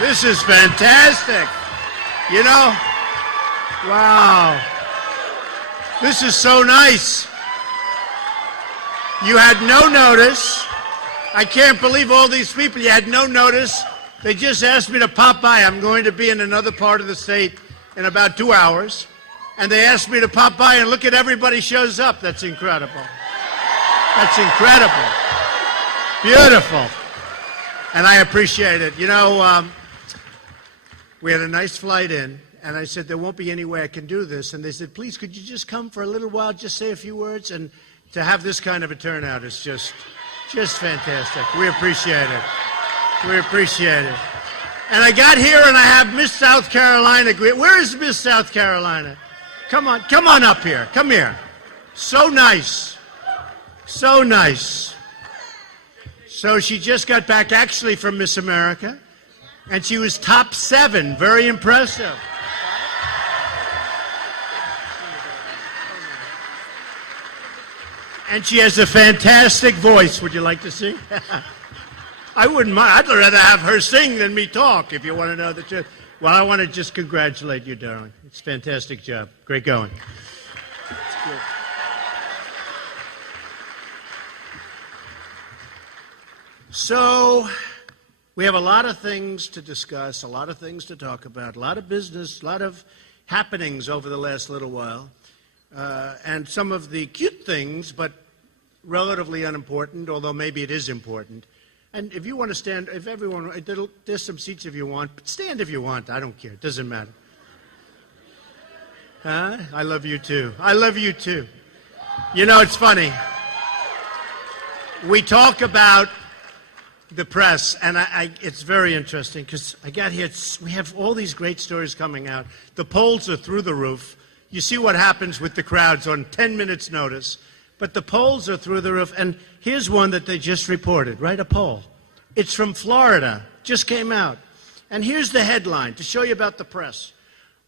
This is fantastic. You know, wow. This is so nice. You had no notice. I can't believe all these people. You had no notice. They just asked me to pop by. I'm going to be in another part of the state in about 2 hours. And they asked me to pop by and look at everybody shows up. That's incredible. That's incredible. Beautiful. And I appreciate it. You know, we had a nice flight in, and I said, there won't be any way I can do this. And they said, please, could you just come for a little while, just say a few words? And to have this kind of a turnout is just fantastic. We appreciate it. We appreciate it. And I got here, and I have Miss South Carolina. Where is Miss South Carolina? Come on up here. Come here. So nice. So nice. So she just got back actually from Miss America, and she was top 7. Very impressive. And she has a fantastic voice. Would you like to sing? I wouldn't mind. I'd rather have her sing than me talk, if you want to know the truth. Well, I want to just congratulate you, darling. It's a fantastic job. Great going. It's good. So, we have a lot of things to discuss, a lot of things to talk about, a lot of business, a lot of happenings over the last little while, and some of the cute things, but relatively unimportant, although maybe it is important. And if you want to stand, if everyone, there's some seats if you want, but stand if you want. I don't care. It doesn't matter. Huh? I love you too. I love you too. You know, it's funny. We talk about the press, and it's very interesting because I got here. We have all these great stories coming out. The polls are through the roof. You see what happens with the crowds on 10 minutes' notice. But the polls are through the roof. And here's one that they just reported, right? A poll. It's from Florida. Just came out. And here's the headline to show you about the press.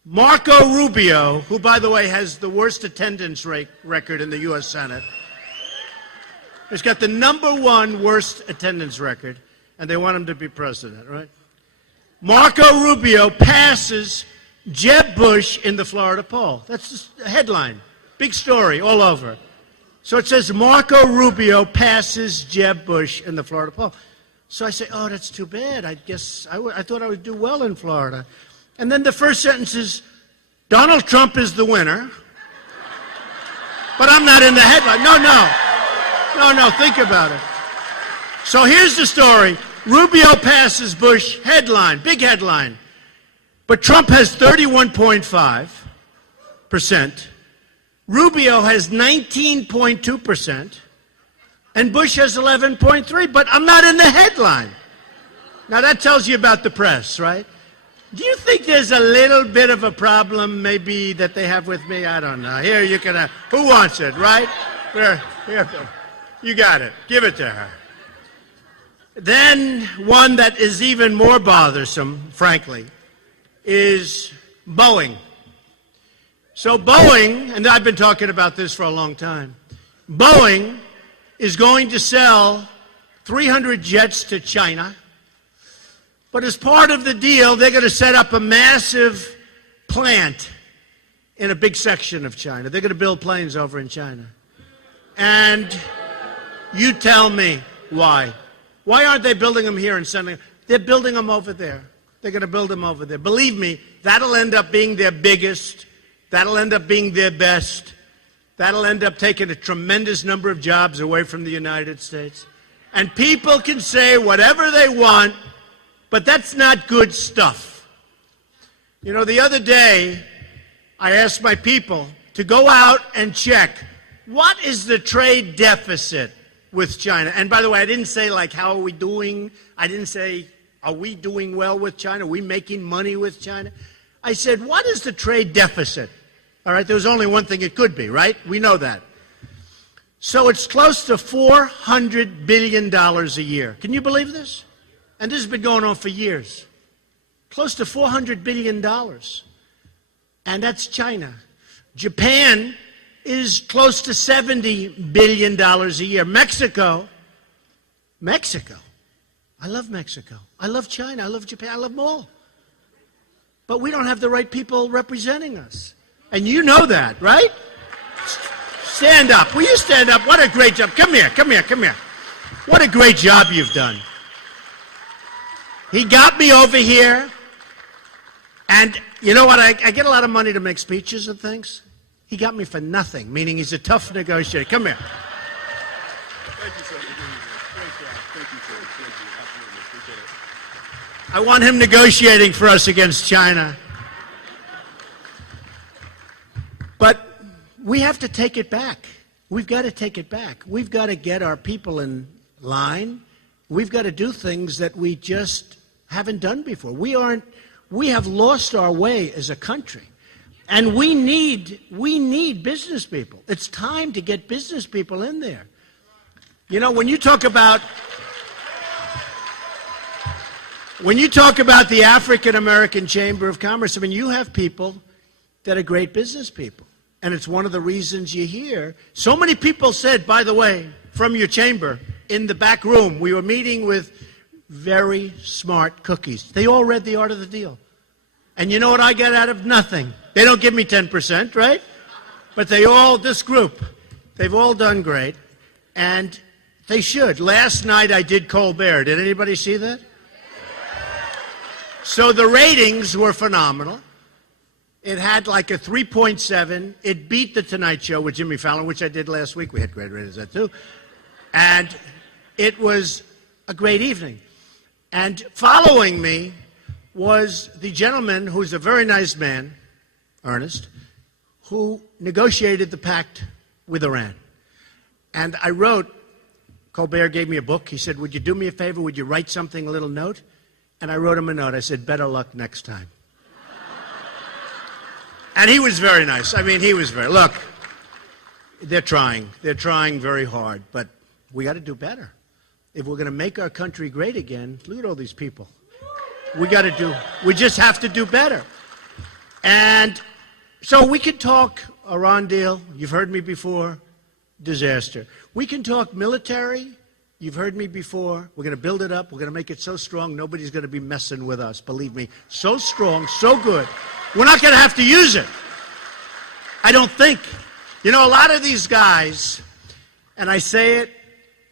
Marco Rubio, who, by the way, has the worst attendance record in the U.S. Senate, has got the #1 worst attendance record, and they want him to be president, right? Marco Rubio passes Jeb Bush in the Florida poll. That's the headline. Big story all over. So it says Marco Rubio passes Jeb Bush in the Florida poll. So I say, oh, that's too bad. I guess I thought I would do well in Florida. And then the first sentence is, Donald Trump is the winner. But I'm not in the headline. No, think about it. So here's the story. Rubio passes Bush, headline, big headline. But Trump has 31.5%. Rubio has 19.2%, and Bush has 11.3%, but I'm not in the headline. Now, that tells you about the press, right? Do you think there's a little bit of a problem, maybe, that they have with me? I don't know. Here, you can have, who wants it, right? Here, you got it. Give it to her. Then, one that is even more bothersome, frankly, is Boeing. So Boeing, and I've been talking about this for a long time, Boeing is going to sell 300 jets to China, but as part of the deal, they're going to set up a massive plant in a big section of China. They're going to build planes over in China. And you tell me why. Why aren't they building them here and sending them? They're building them over there. They're going to build them over there. Believe me, that'll end up being their biggest. That'll end up being their best. That'll end up taking a tremendous number of jobs away from the United States. And people can say whatever they want, but that's not good stuff. You know, the other day, I asked my people to go out and check, what is the trade deficit with China? And by the way, I didn't say, like, how are we doing? I didn't say, are we doing well with China? Are we making money with China? I said, what is the trade deficit? All right, there's only one thing it could be, right? We know that. So it's close to $400 billion a year. Can you believe this? And this has been going on for years. Close to $400 billion. And that's China. Japan is close to $70 billion a year. Mexico, I love Mexico. I love China. I love Japan. I love them all. But we don't have the right people representing us. And you know that, right? Stand up. Will you stand up? What a great job. Come here, come here, come here. What a great job you've done. He got me over here. And you know what? I get a lot of money to make speeches and things. He got me for nothing, meaning he's a tough negotiator. Come here. Thank you, sir. Great job. Thank you, sir. Thank you. Absolutely. Appreciate it. I want him negotiating for us against China. But we have to take it back. We've got to take it back. We've got to get our people in line. We've got to do things that we just haven't done before. We have lost our way as a country. And we need business people. It's time to get business people in there. You know, when you talk about the African American Chamber of Commerce, I mean, you have people that are great business people. And it's one of the reasons you hear. So many people said, by the way, from your chamber, in the back room, we were meeting with very smart cookies. They all read The Art of the Deal. And you know what I get out of? Nothing. They don't give me 10%, right? But this group, they've all done great. And they should. Last night I did Colbert. Did anybody see that? So the ratings were phenomenal. It had like a 3.7. It beat The Tonight Show with Jimmy Fallon, which I did last week. We had great ratings that too. And it was a great evening. And following me was the gentleman who's a very nice man, Ernest, who negotiated the pact with Iran. And I wrote, Colbert gave me a book. He said, would you do me a favor? Would you write something, a little note? And I wrote him a note. I said, better luck next time. And he was very nice. I mean, look, they're trying. They're trying very hard. But we got to do better. If we're going to make our country great again, look at all these people. We just have to do better. And so we can talk Iran deal. You've heard me before. Disaster. We can talk military. You've heard me before. We're going to build it up. We're going to make it so strong, nobody's going to be messing with us. Believe me. So strong, so good. We're not going to have to use it. I don't think. You know, a lot of these guys, and I say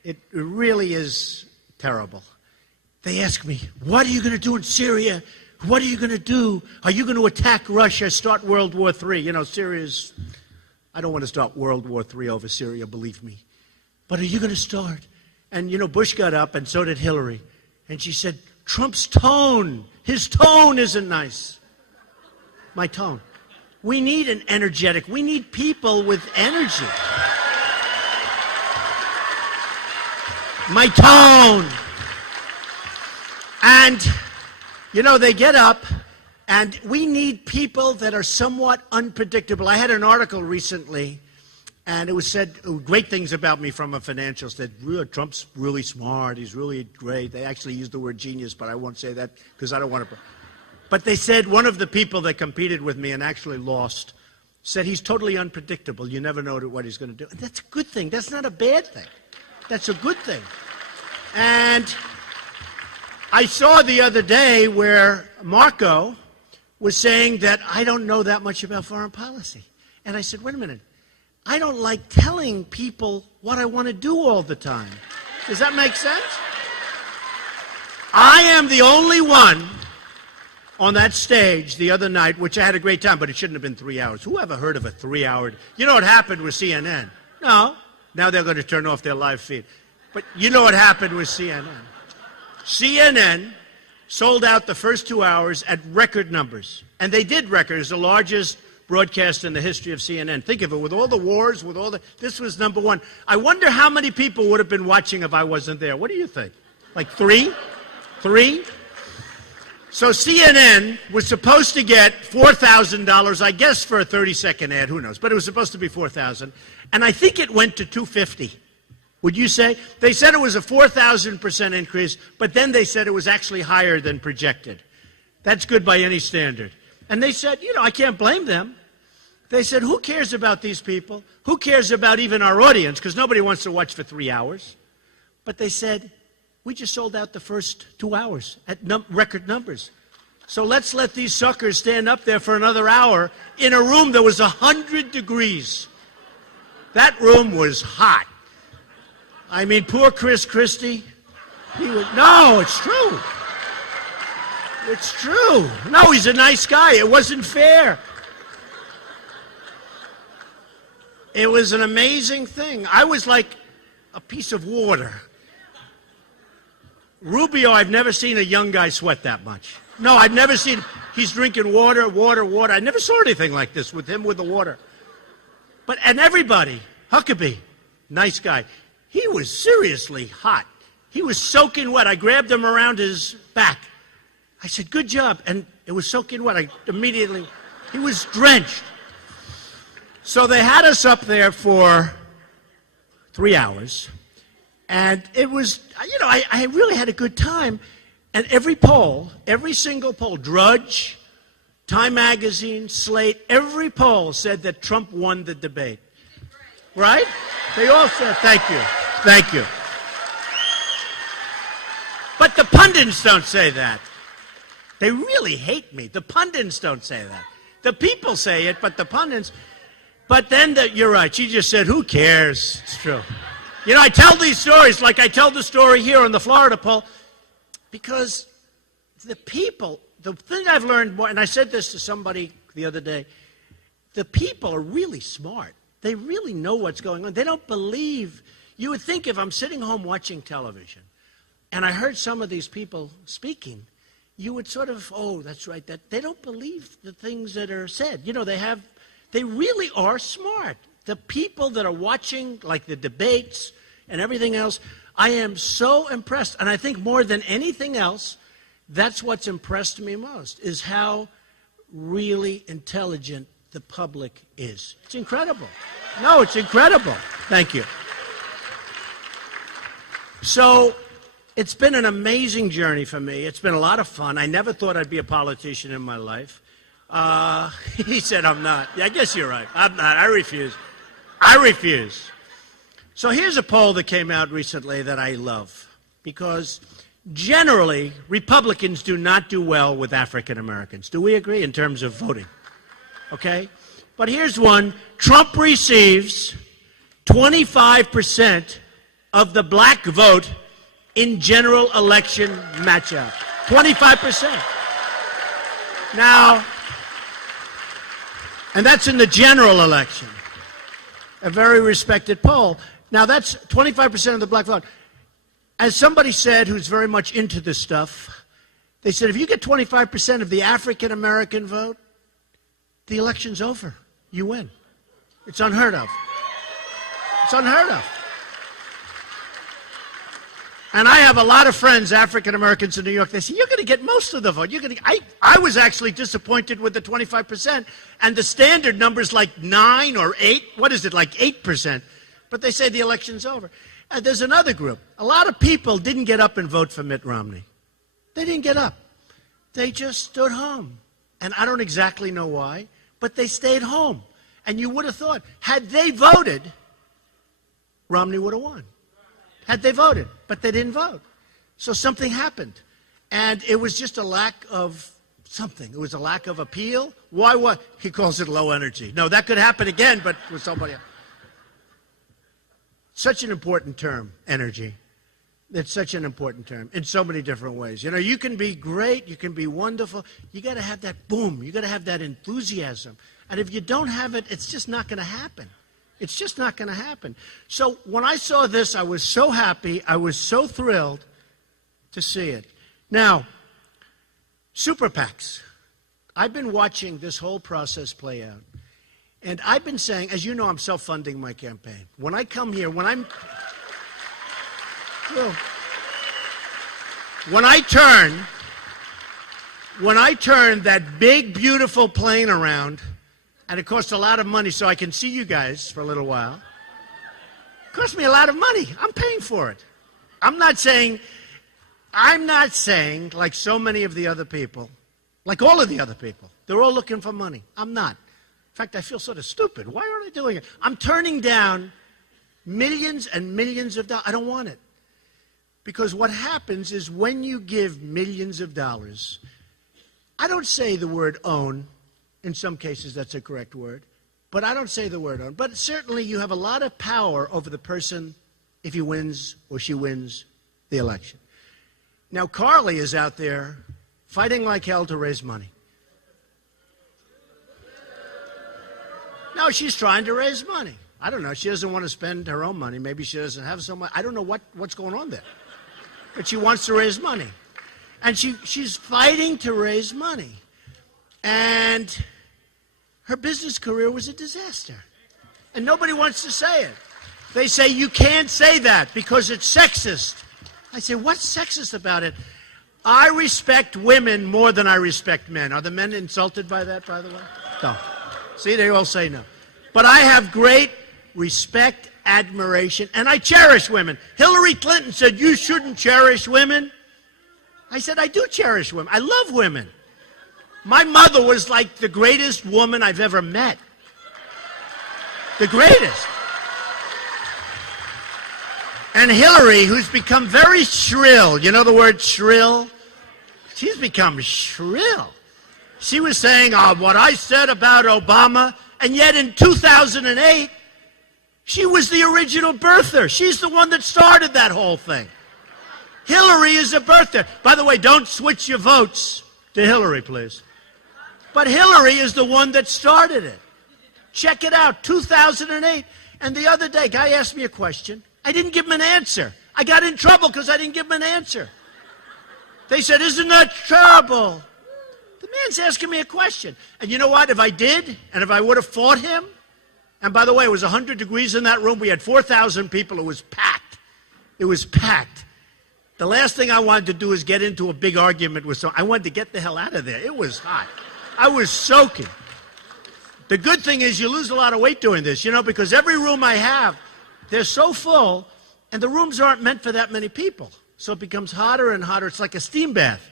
it really is terrible. They ask me, what are you going to do in Syria? What are you going to do? Are you going to attack Russia, start World War III? You know, Syria's, I don't want to start World War III over Syria, believe me. But are you going to start? And, you know, Bush got up, and so did Hillary. And she said, Trump's tone, his tone isn't nice. My tone. We need an energetic, we need people with energy. My tone. And, you know, they get up, and we need people that are somewhat unpredictable. I had an article recently, and it was said great things about me from a financial state. Trump's really smart. He's really great. They actually used the word genius, but I won't say that because I don't want to. But they said one of the people that competed with me and actually lost said he's totally unpredictable. You never know what he's going to do. And that's a good thing. That's not a bad thing. That's a good thing. And I saw the other day where Marco was saying that I don't know that much about foreign policy. And I said, wait a minute. I don't like telling people what I want to do all the time. Does that make sense? I am the only one on that stage the other night, which I had a great time, but it shouldn't have been 3 hours. Who ever heard of a 3-hour? You know what happened with CNN? No. Now they're going to turn off their live feed. But you know what happened with CNN? CNN sold out the first 2 hours at record numbers. And they did record. It's the largest broadcast in the history of CNN. Think of it, with all the wars, this was number one. I wonder how many people would have been watching if I wasn't there. What do you think? Like 3? 3? So CNN was supposed to get $4,000, I guess, for a 30-second ad. Who knows? But it was supposed to be $4,000. And I think it went to $250. Would you say? They said it was a 4,000% increase, but then they said it was actually higher than projected. That's good by any standard. And they said, you know, I can't blame them. They said, who cares about these people? Who cares about even our audience? Because nobody wants to watch for 3 hours. But they said, We just sold out the first 2 hours at record numbers. So let's let these suckers stand up there for another hour in a room that was 100 degrees. That room was hot. I mean, poor Chris Christie. No, it's true. It's true. No, he's a nice guy. It wasn't fair. It was an amazing thing. I was like a piece of water. Rubio, I've never seen a young guy sweat that much. No, I've never seen, he's drinking water. I never saw anything like this with him with the water. And everybody, Huckabee, nice guy, he was seriously hot. He was soaking wet. I grabbed him around his back. I said, good job. And it was soaking wet. He was drenched. So they had us up there for 3 hours. And it was, I really had a good time. And every single poll, Drudge, Time Magazine, Slate, every poll said that Trump won the debate. Right? They all said, thank you. But the pundits don't say that. They really hate me. The pundits don't say that. The people say it, but the pundits. But then, you're right, she just said, who cares? It's true. I tell these stories like I tell the story here on the Florida poll, because the people, the thing I've learned more, and I said this to somebody the other day, the people are really smart. They really know what's going on. They don't believe. You would think if I'm sitting home watching television and I heard some of these people speaking, you would sort of, oh, that's right, that they don't believe the things that are said. They really are smart. The people that are watching, like the debates and everything else, I am so impressed. And I think more than anything else, that's what's impressed me most, is how really intelligent the public is. It's incredible. No, it's incredible. Thank you. So it's been an amazing journey for me. It's been a lot of fun. I never thought I'd be a politician in my life. He said, I'm not. Yeah, I guess you're right. I'm not. I refuse. So here's a poll that came out recently that I love, because generally Republicans do not do well with African Americans. Do we agree in terms of voting? Okay? But here's one. Trump receives 25% of the black vote in general election matchup. 25%. Now, and that's in the general election. A very respected poll. Now, that's 25% of the black vote. As somebody said who's very much into this stuff, they said if you get 25% of the African American vote, the election's over. You win. It's unheard of. It's unheard of. And I have a lot of friends, African Americans in New York. They say, you're going to get most of the vote. I was actually disappointed with the 25%. And the standard number is like 9 or 8. What is it, like 8%? But they say the election's over. And there's another group. A lot of people didn't get up and vote for Mitt Romney. They didn't get up. They just stood home. And I don't exactly know why, but they stayed home. And you would have thought, had they voted, Romney would have won. Had they voted, but they didn't vote. So something happened. And it was just a lack of something. It was a lack of appeal. Why? What? He calls it low energy. No, that could happen again, but with somebody else. Such an important term, energy. It's such an important term in so many different ways. You can be great, you can be wonderful. You got to have that boom. You got to have that enthusiasm. And if you don't have it, it's just not going to happen. It's just not going to happen. So when I saw this, I was so happy. I was so thrilled to see it. Now, super PACs. I've been watching this whole process play out. And I've been saying, as you know, I'm self-funding my campaign. When I come here, when I turn that big, beautiful plane around, and it costs a lot of money so I can see you guys for a little while. It costs me a lot of money. I'm paying for it. I'm not saying like so many of the other people, like all of the other people, they're all looking for money. I'm not. In fact, I feel sort of stupid. Why aren't I doing it? I'm turning down millions and millions of dollars. I don't want it. Because what happens is when you give millions of dollars, I don't say the word own. In some cases, that's a correct word. But I don't say the word own. But certainly you have a lot of power over the person if he wins or she wins the election. Now, Carly is out there fighting like hell to raise money. No, she's trying to raise money. I don't know. She doesn't want to spend her own money. Maybe she doesn't have so much. I don't know what's going on there. But she wants to raise money. And she's fighting to raise money. And her business career was a disaster. And nobody wants to say it. They say, you can't say that because it's sexist. I say, what's sexist about it? I respect women more than I respect men. Are the men insulted by that, by the way? No. See, they all say no. But I have great respect, admiration, and I cherish women. Hillary Clinton said, you shouldn't cherish women. I said, I do cherish women. I love women. My mother was like the greatest woman I've ever met. The greatest. And Hillary, who's become very shrill, you know the word shrill? She's become shrill. She was saying what I said about Obama, and yet in 2008, she was the original birther. She's the one that started that whole thing. Hillary is a birther. By the way, don't switch your votes to Hillary, please. But Hillary is the one that started it. Check it out, 2008. And the other day, a guy asked me a question. I didn't give him an answer. I got in trouble because I didn't give him an answer. They said, isn't that terrible? The man's asking me a question. And you know what? If I did, and if I would have fought him, and by the way, it was 100 degrees in that room. We had 4,000 people. It was packed. It was packed. The last thing I wanted to do is get into a big argument with someone. I wanted to get the hell out of there. It was hot. I was soaking. The good thing is you lose a lot of weight doing this, you know, because every room I have, they're so full, and the rooms aren't meant for that many people. So it becomes hotter and hotter. It's like a steam bath.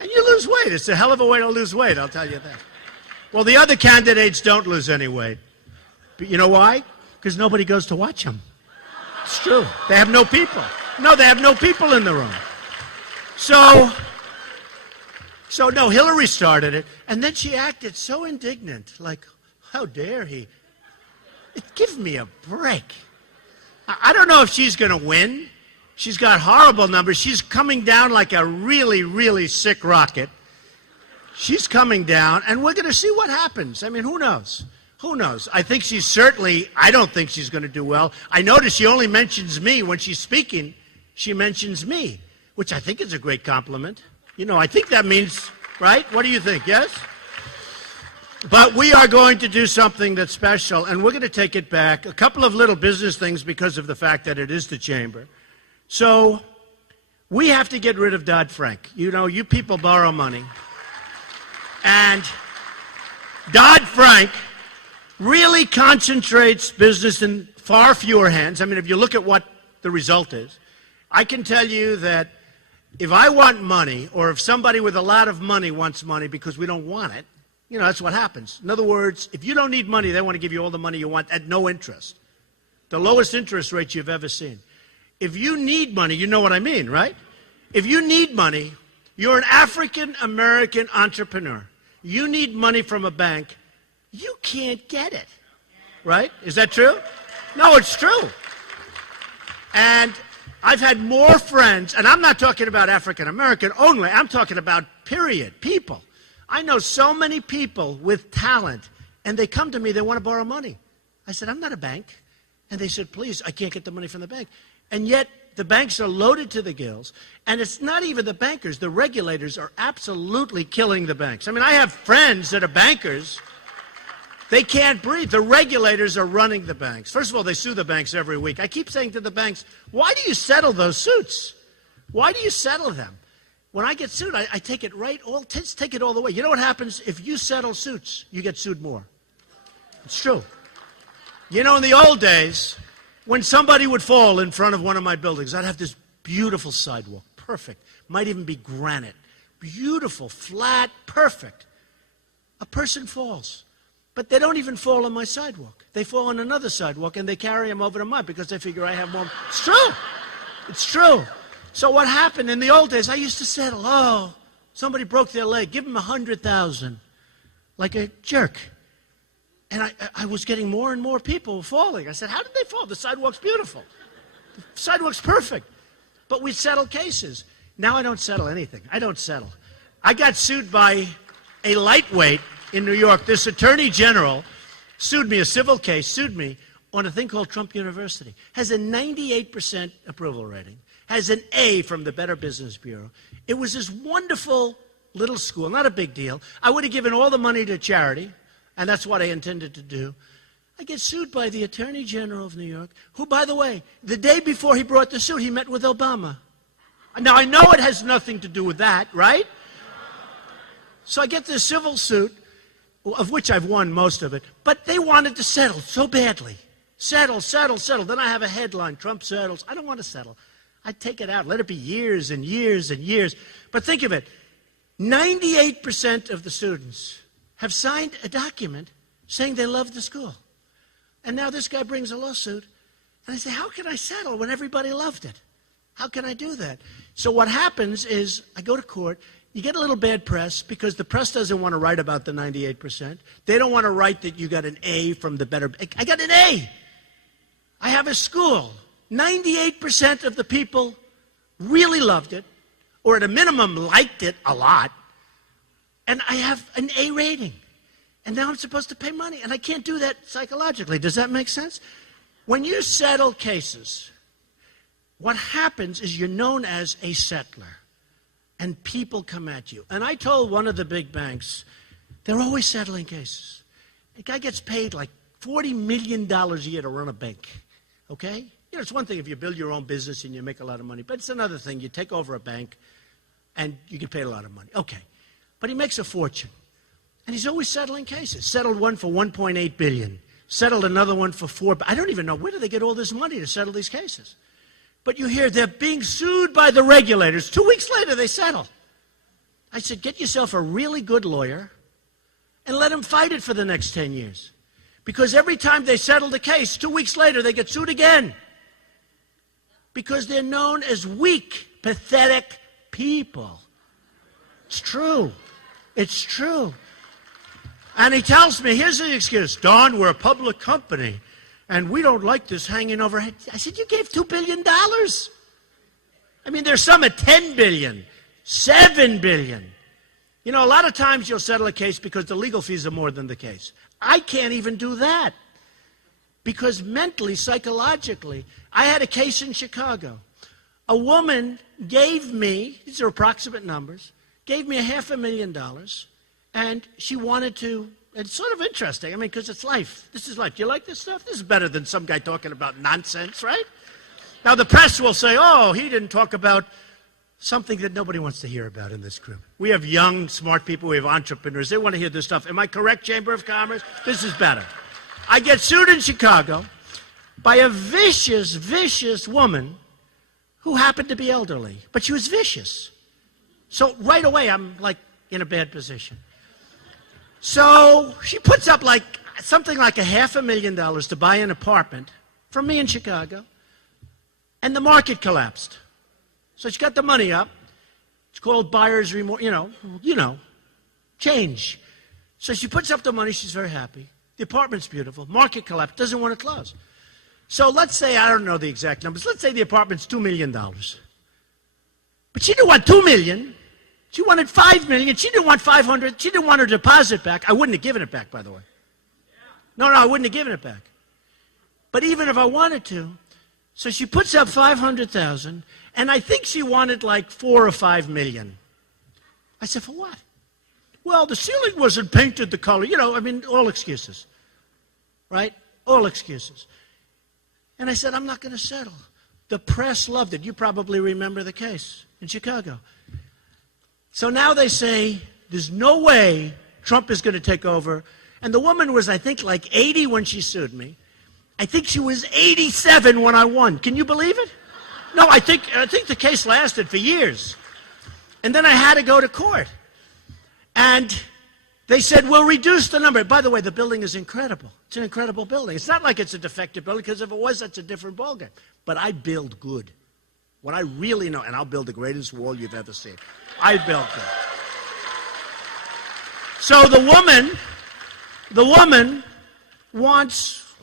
And you lose weight. It's a hell of a way to lose weight, I'll tell you that. Well, the other candidates don't lose any weight. But you know why? Because nobody goes to watch them. It's true. They have no people. No, they have no people in the room. So no, Hillary started it, and then she acted so indignant, like, how dare he? Give me a break. I don't know if she's going to win. She's got horrible numbers. She's coming down like a really, really sick rocket. She's coming down, and we're going to see what happens. I mean, who knows? Who knows? I think I don't think she's going to do well. I notice she only mentions me when she's speaking. She mentions me, which I think is a great compliment. You know, I think that means, right? What do you think? Yes? But we are going to do something that's special, and we're going to take it back. A couple of little business things because of the fact that it is the chamber. So we have to get rid of Dodd-Frank. You know, you people borrow money. And Dodd-Frank really concentrates business in far fewer hands. I mean, if you look at what the result is, I can tell you that if I want money, or if somebody with a lot of money wants money because we don't want it, you know, that's what happens. In other words, if you don't need money, they want to give you all the money you want at no interest. The lowest interest rate you've ever seen. If you need money, you know what I mean, right? If you need money, you're an African-American entrepreneur. You need money from a bank. You can't get it, right? Is that true? No, it's true. And I've had more friends, and I'm not talking about African-American only. I'm talking about period, people. I know so many people with talent, and they come to me, they want to borrow money. I said, I'm not a bank. And they said, please, I can't get the money from the bank. And yet, the banks are loaded to the gills, and it's not even the bankers. The regulators are absolutely killing the banks. I mean, I have friends that are bankers. They can't breathe. The regulators are running the banks. First of all, they sue the banks every week. I keep saying to the banks, why do you settle those suits? Why do you settle them? When I get sued, I take it take it all the way. You know what happens? If you settle suits, you get sued more. It's true. You know, in the old days, when somebody would fall in front of one of my buildings, I'd have this beautiful sidewalk, perfect. Might even be granite. Beautiful, flat, perfect. A person falls. But they don't even fall on my sidewalk. They fall on another sidewalk, and they carry them over to mine because they figure I have more. It's true. It's true. So what happened in the old days, I used to settle. Oh, somebody broke their leg. Give them $100,000. Like a jerk. And I was getting more and more people falling. I said, how did they fall? The sidewalk's beautiful. The sidewalk's perfect. But we settled cases. Now I don't settle anything. I don't settle. I got sued by a lightweight in New York. This attorney general sued me, a civil case, sued me on a thing called Trump University. Has a 98% approval rating. Has an A from the Better Business Bureau. It was this wonderful little school, not a big deal. I would have given all the money to charity, and that's what I intended to do. I get sued by the Attorney General of New York, who, by the way, the day before he brought the suit, he met with Obama. Now, I know it has nothing to do with that, right? So I get this civil suit, of which I've won most of it, but they wanted to settle so badly. Settle, settle, settle. Then I have a headline, Trump settles. I don't want to settle. I take it out. Let it be years and years and years. But think of it. 98% of the students have signed a document saying they love the school. And now this guy brings a lawsuit. And I say, how can I settle when everybody loved it? How can I do that? So what happens is I go to court. You get a little bad press because the press doesn't want to write about the 98%. They don't want to write that you got an A from the Better. I got an A. I have a school. 98% of the people really loved it, or at a minimum liked it a lot, and I have an A rating. And now I'm supposed to pay money, and I can't do that psychologically. Does that make sense? When you settle cases, what happens is you're known as a settler, and people come at you. And I told one of the big banks, they're always settling cases. The guy gets paid like $40 million a year to run a bank, okay? You know, it's one thing if you build your own business and you make a lot of money, but it's another thing. You take over a bank and you get paid a lot of money. Okay. But he makes a fortune. And he's always settling cases. Settled one for $1.8 billion. Settled another one for $4 billion. I don't even know, where do they get all this money to settle these cases? But you hear they're being sued by the regulators. 2 weeks later, they settle. I said, get yourself a really good lawyer and let him fight it for the next 10 years. Because every time they settle the case, 2 weeks later, they get sued again. Because they're known as weak, pathetic people. It's true. It's true. And he tells me, here's the excuse. Don, we're a public company, and we don't like this hanging overhead. I said, you gave $2 billion? I mean, there's some at $10 billion, $7 billion. You know, a lot of times you'll settle a case because the legal fees are more than the case. I can't even do that. Because mentally, psychologically, I had a case in Chicago. A woman gave me, these are approximate numbers, gave me $500,000, and she wanted to, it's sort of interesting, I mean, because it's life. This is life. Do you like this stuff? This is better than some guy talking about nonsense, right? Now, the press will say, oh, he didn't talk about something that nobody wants to hear about in this group. We have young, smart people. We have entrepreneurs. They want to hear this stuff. Am I correct, Chamber of Commerce? This is better. I get sued in Chicago by a vicious, vicious woman who happened to be elderly, but she was vicious. So right away, I'm like in a bad position. So she puts up like something like $500,000 to buy an apartment from me in Chicago, and the market collapsed. So she got the money up. It's called buyer's remorse, you know, change. So she puts up the money. She's very happy. The apartment's beautiful. Market collapse. Doesn't want to close. So let's say, I don't know the exact numbers. Let's say the apartment's $2 million. But she didn't want $2 million. She wanted $5 million. She didn't want $500,000. She didn't want her deposit back. I wouldn't have given it back, by the way. No, I wouldn't have given it back. But even if I wanted to, so she puts up $500,000, and I think she wanted like $4 or $5 million. I said, for what? Well, the ceiling wasn't painted the color. You know, I mean, all excuses, right? All excuses. And I said, I'm not going to settle. The press loved it. You probably remember the case in Chicago. So now they say, there's no way Trump is going to take over. And the woman was, I think, like 80 when she sued me. I think she was 87 when I won. Can you believe it? No, I think the case lasted for years. And then I had to go to court. And they said, we'll reduce the number. By the way, the building is incredible. It's an incredible building. It's not like it's a defective building, because if it was, that's a different ballgame. But I build good. what I really know, and I'll build the greatest wall you've ever seen. I built it. So the woman wants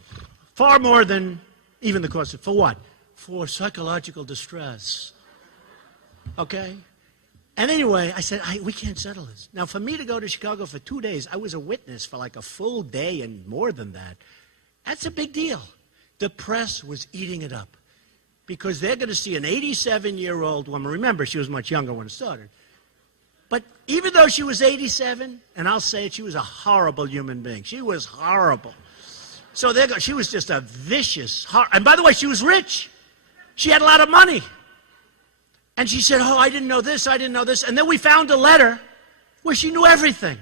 far more than even the cost of, for what? For psychological distress. Okay? And anyway, I said, we can't settle this. Now, for me to go to Chicago for 2 days, I was a witness for like a full day and more than that. That's a big deal. The press was eating it up because they're going to see an 87-year-old woman. Remember, she was much younger when it started. But even though she was 87, and I'll say it, she was a horrible human being. She was horrible. So she was just a vicious, and by the way, she was rich. She had a lot of money. And she said, oh, I didn't know this, I didn't know this. And then we found a letter where she knew everything.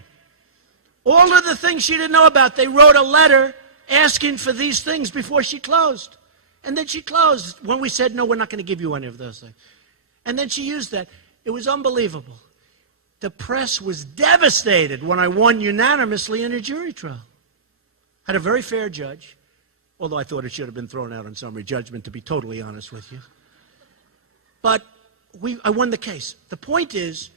All of the things she didn't know about, they wrote a letter asking for these things before she closed. And then she closed when we said, no, we're not going to give you any of those things. And then she used that. It was unbelievable. The press was devastated when I won unanimously in a jury trial. Had a very fair judge, although I thought it should have been thrown out on summary judgment, to be totally honest with you. But I won the case. The point is,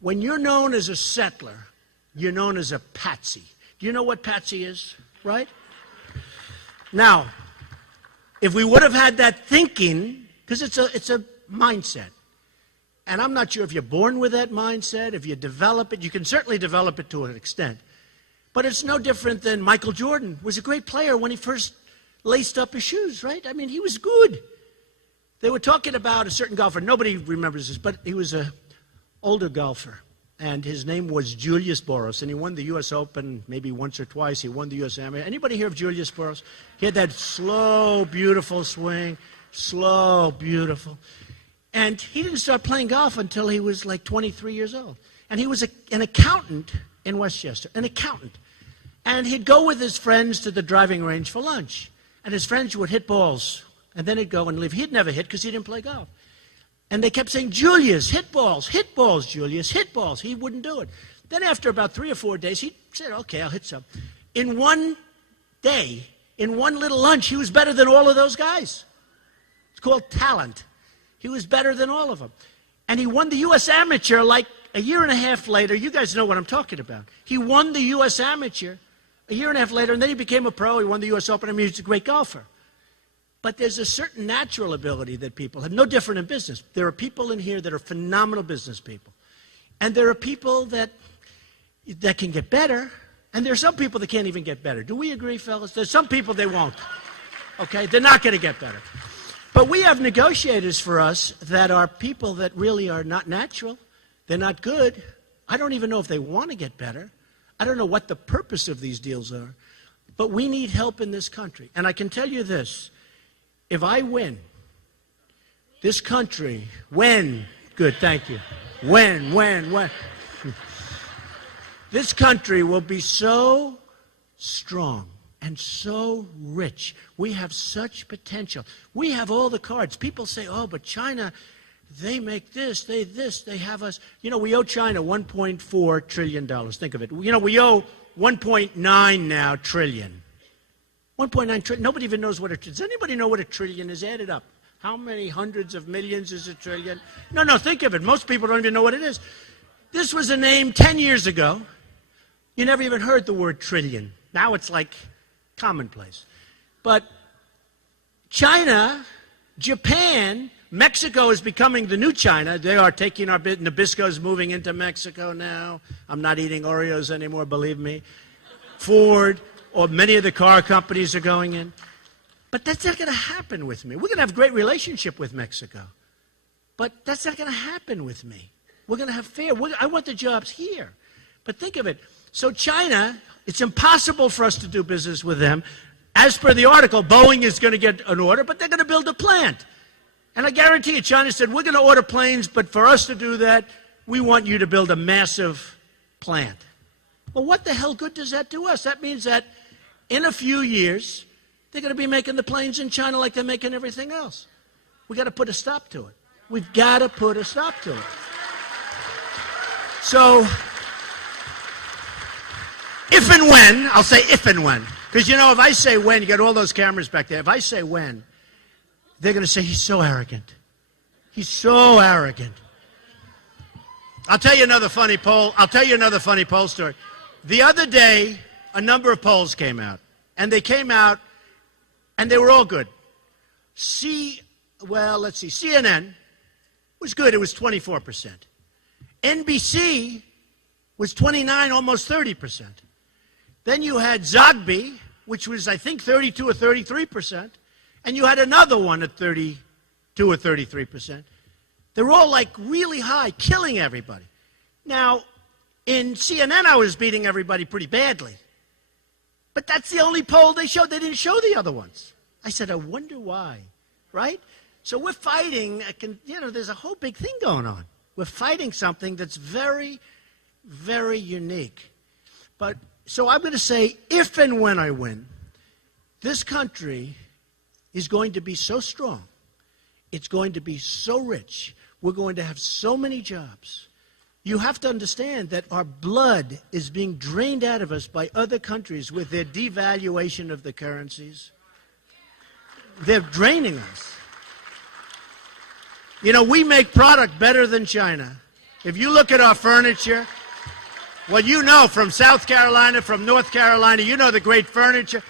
when you're known as a settler, you're known as a patsy. Do you know what patsy is, right? Now, if we would have had that thinking, because it's a mindset, and I'm not sure if you're born with that mindset, if you develop it, you can certainly develop it to an extent. But it's no different than Michael Jordan was a great player when he first laced up his shoes, right? I mean, he was good. They were talking about a certain golfer. Nobody remembers this, but he was an older golfer. And his name was Julius Boros. And he won the U.S. Open maybe once or twice. He won the U.S. Amateur. Anybody hear of Julius Boros? He had that slow, beautiful swing. Slow, beautiful. And he didn't start playing golf until he was like 23 years old. And he was an accountant in Westchester, an accountant. And he'd go with his friends to the driving range for lunch. And his friends would hit balls. And then he'd go and leave. He'd never hit because he didn't play golf. And they kept saying, Julius, hit balls, Julius, hit balls. He wouldn't do it. Then after about 3 or 4 days, he said, okay, I'll hit some. In one day, in one little lunch, he was better than all of those guys. It's called talent. He was better than all of them. And he won the U.S. Amateur like a year and a half later. You guys know what I'm talking about. He won the U.S. Amateur a year and a half later, and then he became a pro. He won the U.S. Open. I mean, he's a great golfer. But there's a certain natural ability that people have, no different in business. There are people in here that are phenomenal business people. And there are people that can get better, and there are some people that can't even get better. Do we agree, fellas? There's some people they won't. Okay? They're not going to get better. But we have negotiators for us that are people that really are not natural. They're not good. I don't even know if they want to get better. I don't know what the purpose of these deals are. But we need help in this country. And I can tell you this. If I win, this country, good, thank you. When. This country will be so strong and so rich. We have such potential. We have all the cards. People say, oh, but China, they make this, they have us. You know, we owe China $1.4 trillion. Think of it. You know, we owe 1.9 now trillion. 1.9 trillion. Nobody even knows what does anybody know what a trillion is? Added up. How many hundreds of millions is a trillion? No, think of it. Most people don't even know what it is. This was a name 10 years ago. You never even heard the word trillion. Now it's like commonplace. But China, Japan, Mexico is becoming the new China. They are taking our bit. Nabisco's moving into Mexico now. I'm not eating Oreos anymore, believe me. Ford, or many of the car companies are going in. But that's not going to happen with me. We're going to have a great relationship with Mexico. But that's not going to happen with me. We're going to have fair. I want the jobs here. But think of it. So China, it's impossible for us to do business with them. As per the article, Boeing is going to get an order, but they're going to build a plant. And I guarantee you, China said, we're going to order planes, but for us to do that, we want you to build a massive plant. Well, what the hell good does that do us? That means that in a few years, they're going to be making the planes in China like they're making everything else. We've got to put a stop to it. We've got to put a stop to it. So, if and when, I'll say if and when. Because, you know, if I say when, you got all those cameras back there. If I say when, they're going to say, he's so arrogant. He's so arrogant. I'll tell you another funny poll story. The other day, a number of polls came out, and they were all good. CNN was good. It was 24%. NBC was 29, almost 30%. Then you had Zogby, which was, I think, 32 or 33%, and you had another one at 32 or 33%. They were all like really high, killing everybody. Now, in CNN, I was beating everybody pretty badly. But that's the only poll they showed. They didn't show the other ones. I said, I wonder why, right? So we're fighting, there's a whole big thing going on. We're fighting something that's very, very unique. So I'm going to say, if and when I win, this country is going to be so strong. It's going to be so rich. We're going to have so many jobs. You have to understand that our blood is being drained out of us by other countries with their devaluation of the currencies. They're draining us. We make product better than China. If you look at our furniture, well, from South Carolina, from North Carolina, the great furniture.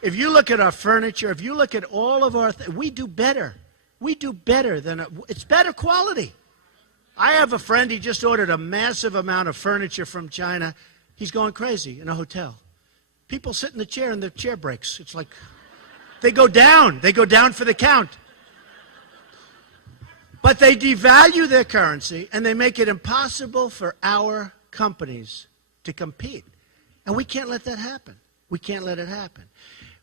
If you look at our furniture, if you look at all of we do better. We do better it's better quality. I have a friend, he just ordered a massive amount of furniture from China. He's going crazy in a hotel. People sit in the chair and the chair breaks. It's like, they go down for the count. But they devalue their currency and they make it impossible for our companies to compete. And we can't let that happen. We can't let it happen.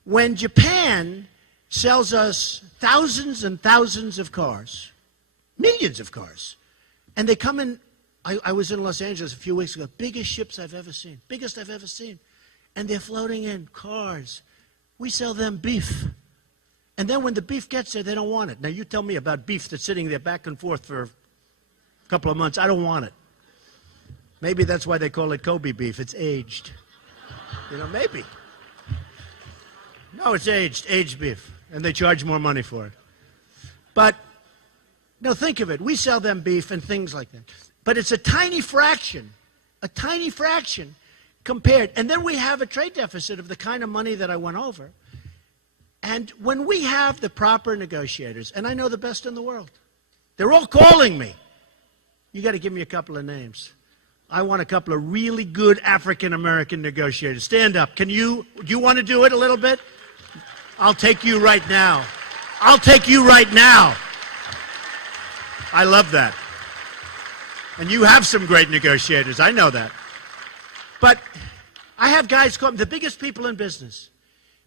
When Japan sells us thousands and thousands of cars, millions of cars, and they come in, I was in Los Angeles a few weeks ago, biggest ships I've ever seen, biggest I've ever seen. And they're floating in cars. We sell them beef. And then when the beef gets there, they don't want it. Now you tell me about beef that's sitting there back and forth for a couple of months. I don't want it. Maybe that's why they call it Kobe beef. It's aged. Maybe. No, it's aged beef. And they charge more money for it. But, think of it. We sell them beef and things like that. But it's a tiny fraction compared. And then we have a trade deficit of the kind of money that I went over. And when we have the proper negotiators, and I know the best in the world, they're all calling me. You got to give me a couple of names. I want a couple of really good African-American negotiators. Stand up. Do you want to do it a little bit? I'll take you right now. I love that. And you have some great negotiators. I know that. But I have guys call me the biggest people in business.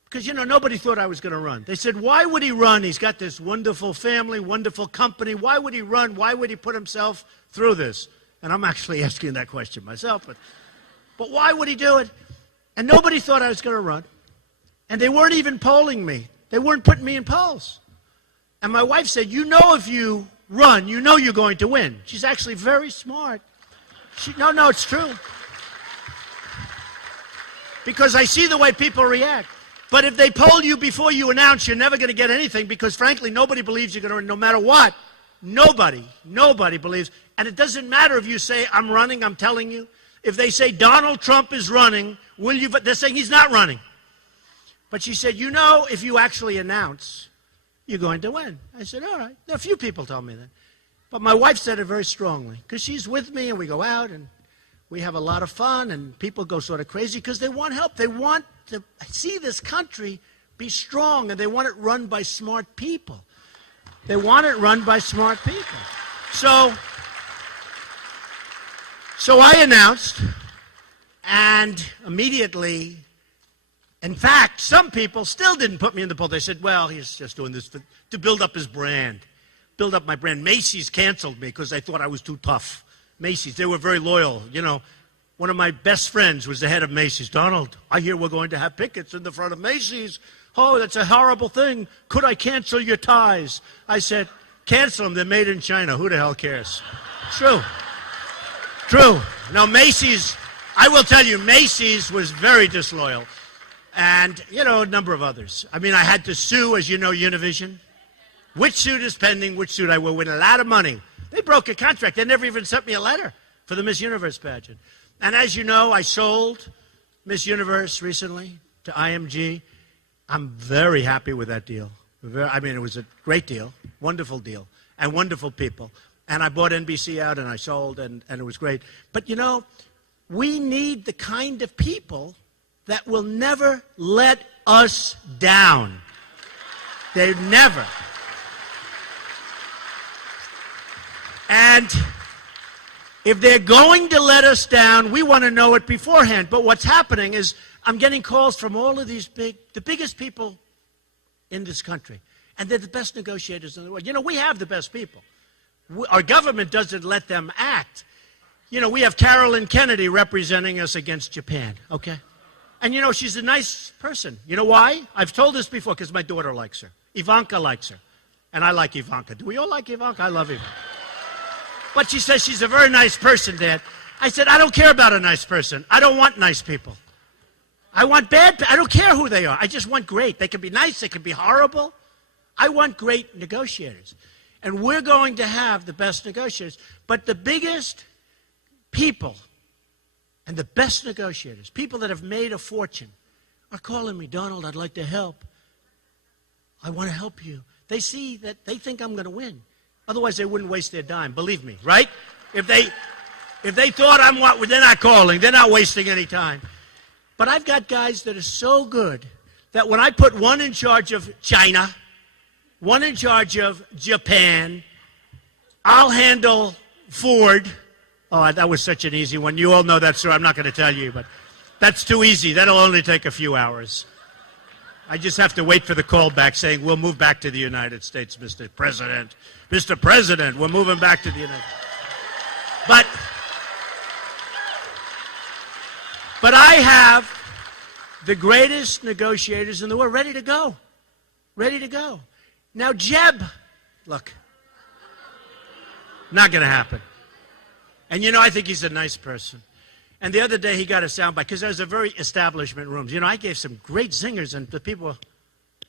Because, nobody thought I was going to run. They said, why would he run? He's got this wonderful family, wonderful company. Why would he run? Why would he put himself through this? And I'm actually asking that question myself. But why would he do it? And nobody thought I was going to run. And they weren't even polling me. They weren't putting me in polls. And my wife said, if you run, you're going to win. She's actually very smart. No, it's true. Because I see the way people react. But if they poll you before you announce, you're never going to get anything because, frankly, nobody believes you're going to run no matter what. Nobody believes. And it doesn't matter if you say, I'm running, I'm telling you. If they say Donald Trump is running, will you? They're saying he's not running. But she said, if you actually announce, you're going to win. I said, all right. A few people told me that. But my wife said it very strongly because she's with me and we go out and we have a lot of fun and people go sort of crazy because they want help. They want to see this country be strong and they want it run by smart people. So I announced, and immediately, in fact, some people still didn't put me in the poll. They said, well, he's just doing this to build up his brand, build up my brand. Macy's canceled me because they thought I was too tough. Macy's, they were very loyal. One of my best friends was the head of Macy's. Donald, I hear we're going to have pickets in the front of Macy's. Oh, that's a horrible thing. Could I cancel your ties? I said, cancel them. They're made in China. Who the hell cares? True. No, Macy's, I will tell you, Macy's was very disloyal. And, a number of others. I mean, I had to sue, as you know, Univision. which suit is pending, which suit I will win a lot of money. They broke a contract. They never even sent me a letter for the Miss Universe pageant. And as you know, I sold Miss Universe recently to IMG. I'm very happy with that deal. I mean, it was a great deal, wonderful deal, and wonderful people. And I bought NBC out and I sold, and it was great. But you know, we need the kind of people that will never let us down. They never. And if they're going to let us down, we want to know it beforehand. But what's happening is I'm getting calls from all of these the biggest people in this country. And they're the best negotiators in the world. You know, we have the best people. Our government doesn't let them act. You know, we have Carolyn Kennedy representing us against Japan, okay? And, you know, she's a nice person. You know why? I've told this before because my daughter likes her. Ivanka likes her. And I like Ivanka. Do we all like Ivanka? I love Ivanka. But she says she's a very nice person, Dad. I said, I don't care about a nice person. I don't want nice people. I want bad people. I don't care who they are. I just want great. They can be nice. They can be horrible. I want great negotiators. And we're going to have the best negotiators. But the biggest people and the best negotiators, people that have made a fortune, are calling me, Donald, I'd like to help. I want to help you. They see that they think I'm going to win. Otherwise, they wouldn't waste their dime. Believe me, right? If they thought I'm what, they're not calling. They're not wasting any time. But I've got guys that are so good that when I put one in charge of China, one in charge of Japan, I'll handle Ford. Oh, that was such an easy one. You all know that story. I'm not going to tell you, but that's too easy. That'll only take a few hours. I just have to wait for the call back saying, we'll move back to the United States, Mr. President. Mr. President, we're moving back to the United States. But I have the greatest negotiators in the world ready to go. Ready to go. Now, Jeb, look, not going to happen. And, you know, I think he's a nice person. And the other day he got a soundbite, because there's a very establishment rooms. You know, I gave some great zingers, and the people, in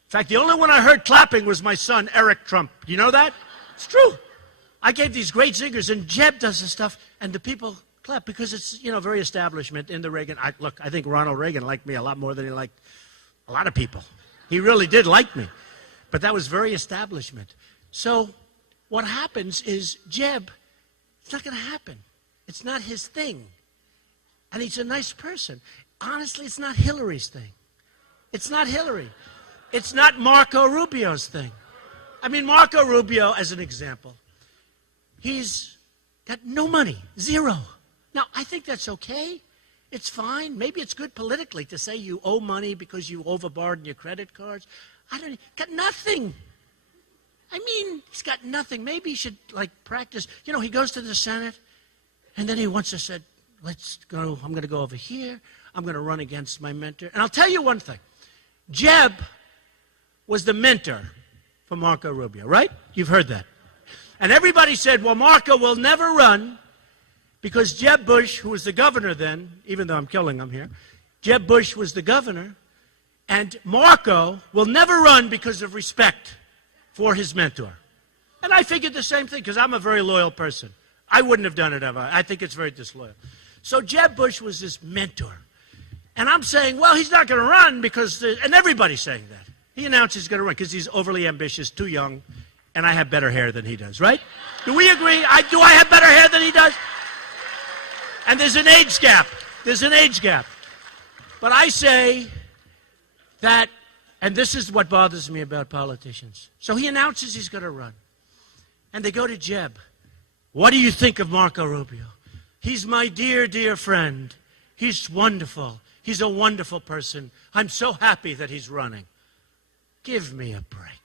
fact, the only one I heard clapping was my son, Eric Trump. You know that? It's true. I gave these great zingers, and Jeb does this stuff, and the people clap, because it's, you know, very establishment in the Reagan. Look, I think Ronald Reagan liked me a lot more than he liked a lot of people. He really did like me. But that was very establishment. So what happens is Jeb, it's not going to happen. It's not his thing. And he's a nice person. Honestly, it's not Hillary's thing. It's not Hillary. It's not Marco Rubio's thing. I mean, Marco Rubio, as an example, he's got no money, zero. Now, I think that's okay. It's fine. Maybe it's good politically to say you owe money because you overborrowed your credit cards. I don't, got nothing. I mean, he's got nothing. Maybe he should, like, practice. You know, he goes to the Senate, and then he wants to say, let's go, I'm going to go over here. I'm going to run against my mentor. And I'll tell you one thing. Jeb was the mentor for Marco Rubio, right? You've heard that. And everybody said, well, Marco will never run because Jeb Bush, who was the governor then, even though I'm killing him here, Jeb Bush was the governor, and Marco will never run because of respect for his mentor. And I figured the same thing because I'm a very loyal person. I wouldn't have done it ever. I think it's very disloyal. So Jeb Bush was his mentor. And I'm saying, well, he's not going to run because, and everybody's saying that. He announced he's going to run because he's overly ambitious, too young, and I have better hair than he does, right? Do we agree? Do I have better hair than he does? And there's an age gap. There's an age gap. But I say that, and this is what bothers me about politicians. So he announces he's going to run. And they go to Jeb. What do you think of Marco Rubio? He's my dear, dear friend. He's wonderful. He's a wonderful person. I'm so happy that he's running. Give me a break.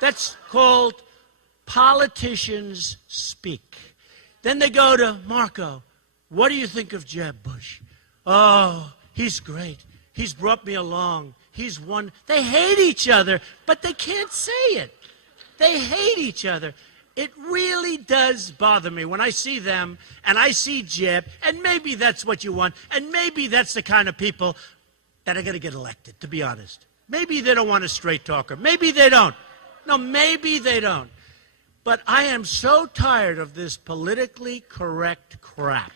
That's called politicians speak. Then they go to Marco. What do you think of Jeb Bush? Oh, he's great. He's brought me along. He's one. They hate each other, but they can't say it. They hate each other. It really does bother me when I see them and I see Jeb, and maybe that's what you want, and maybe that's the kind of people that are going to get elected, to be honest. Maybe they don't want a straight talker. Maybe they don't. No, maybe they don't. But I am so tired of this politically correct crap.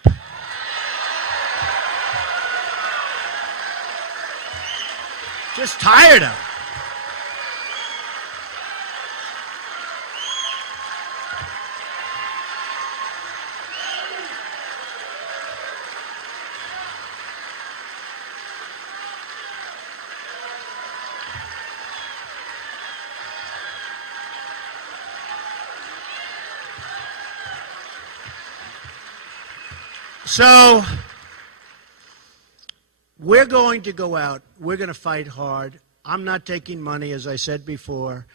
Just tired of it. So, we're going to go out. We're going to fight hard. I'm not taking money, as I said before.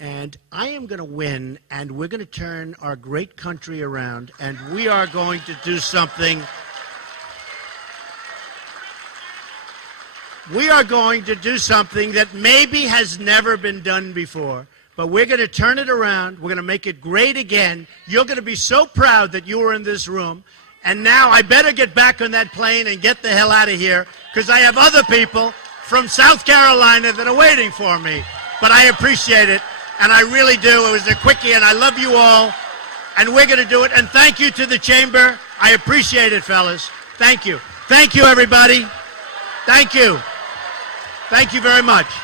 And I am going to win, and we're going to turn our great country around, and we are going to do something. We are going to do something that maybe has never been done before. But we're going to turn it around. We're going to make it great again. You're going to be so proud that you were in this room. And now I better get back on that plane and get the hell out of here, because I have other people from South Carolina that are waiting for me. But I appreciate it, and I really do. It was a quickie, and I love you all, and we're going to do it. And thank you to the Chamber. I appreciate it, fellas. Thank you. Thank you, everybody. Thank you. Thank you very much.